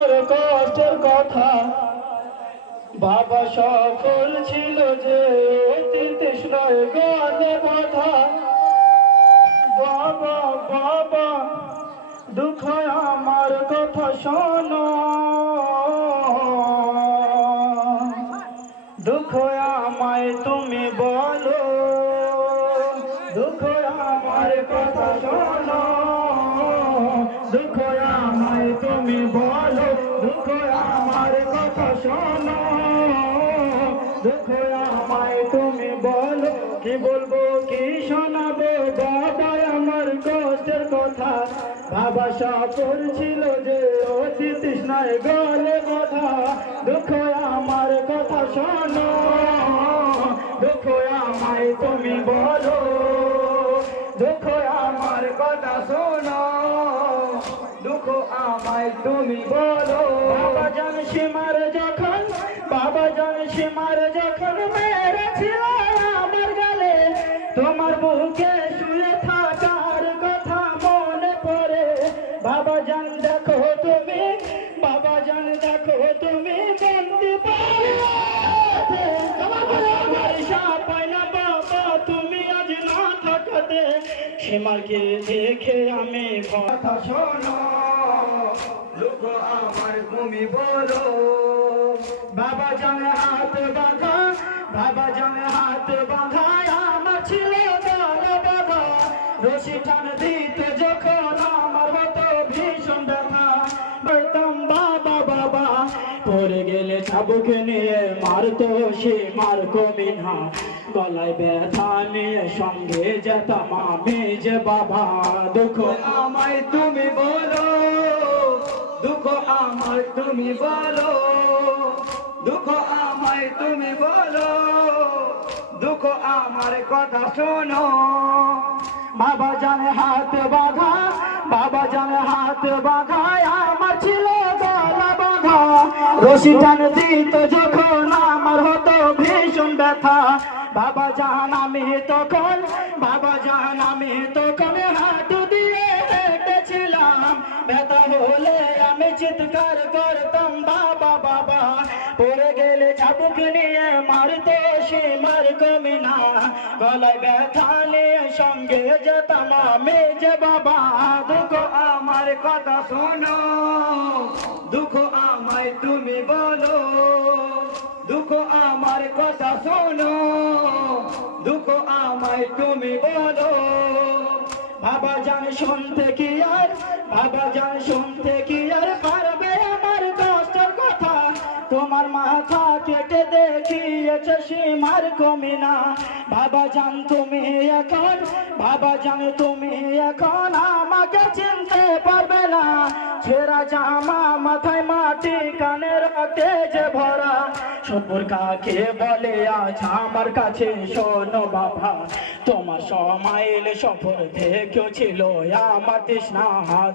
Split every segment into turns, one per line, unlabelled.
কষ্টের কথা। বাবা সফল ছিল যে তৃষ্ণায় গানে কথা। বাবা বাবা, দুঃখ আমার কথা শোনো। দুঃখ আমায় তুমি বলো। দুঃখ আমায় তুমি বলো, কি বলব, কি শোনাবো? বাবা, আমার কষ্টের কথা। বাবা সফর ছিল যে অতি তৃষ্ণায় গলে কথা দুঃখ আমার কথা শোনো, দুঃখ আমায় তুমি বলো। দুঃখ আমার কথা শোনো, দুঃখ আমায় তুমি বলো। বাবা, জান সীমার যখন বাবা জান সীমার যখন মেরেছিল আমার গালে, তোমার বুকে শুয়ে থাকার কথা মনে পড়ে। বাবা জান, দেখো তুমি, বাবা জান, দেখো তুমি বন্দি তুমি আজ না থাকাতে। দেখে আমি কথা শোনো, লোক আমার তুমি বলো। বাবা জান হাত বাঁধা, বাবা জান হাত বাঁধা, আমার ছিল গলা বাঁধা। রশি টান দিত যখন আমার হতো ভীষণ ব্যথা, বলতাম, বাবা বাবা, পড়ে গেলে চাবুক নিয়ে মারতো সে মার কমি না। গলায় ব্যথা নিয়ে সঙ্গে যেতাম আমি যে বাবা। দুঃখ আমায় তুমি বলো, দুঃখ আমায় তুমি বলো দুঃখ আমায় তুমি বলো, দুঃখ আমার কথা শোনো। বাবা জানে হাত বাঁধা, বাবা জানে হাত বাঁধা, আমার ছিল গলা বাঁধা। রশি টান দিত যখন আমার হতো ভীষণ ব্যথা। বাবা জান আমি তখন, বাবা জান আমি তখন হাত দিয়ে হেঁটেছিলাম। ব্যথা হলে আমি চিৎকার করতাম, বাবা কমে না। গলায় ব্যথা নিয়ে সঙ্গে যেতাম আমি যে বাবা। দুঃখ আমার কথা শোনো, দুঃখ আমায় তুমি বলো। দুঃখ আমার কথা শোনো, দুঃখ আমায় তুমি বলো। বাবা জান শুনতে কি আর? বাবা জান শুনতে কি সীমার কমি না। বাবা জান, তুমি এখন, বাবা জান, তুমি এখন আমাকে চিনতে পারবে না। ছেঁড়া জামা মাথায় মাটি কানে রাখতে যে ভরা। সপুর কাকে বলে, আজ আমার কাছে শোনো বাবা। তোমার সমাইল সফর দেখেও ছিল আমার তৃষ্ণা।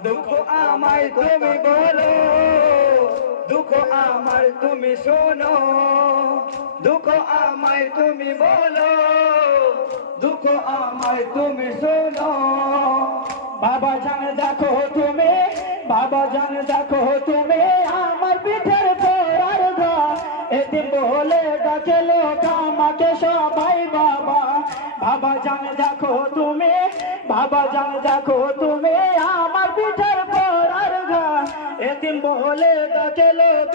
দুঃখ আমায় তুমি বলো, দুঃখ আমার তুমি শোনো। দুঃখ আমায় তুমি বলো, দুঃখ আমায় তুমি শোনো। বাবা জান, দেখো তুমি, বাবা জান, দেখো তুমি, আমার পিঠের পরার ঘা এদিন বলে ডাকে লোক আমাকে সবাই, বাবা। বাবা জান, দেখো তুমি, বাবা জান, দেখো তুমি, আমার পিঠের পরার ঘা এদিন বলে ডাকে লোক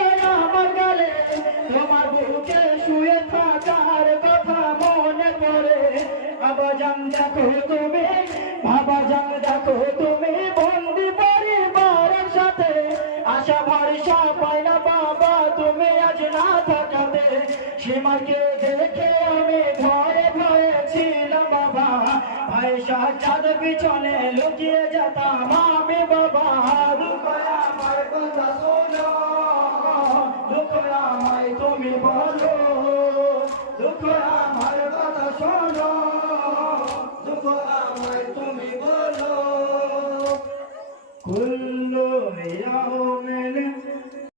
বাবা জান দেখো তুমি বাবা জান দেখো তুমি, বন্দি পরিবারের সাথে। আশা ভরসা পায় না বাবা, তুমি আজ না থাকাতে। সীমাকে দেখে আমি ভয়ে ভয়ে ছিলাম বাবা। ভাই চাঁদ পিছনে লুকিয়ে যেতাম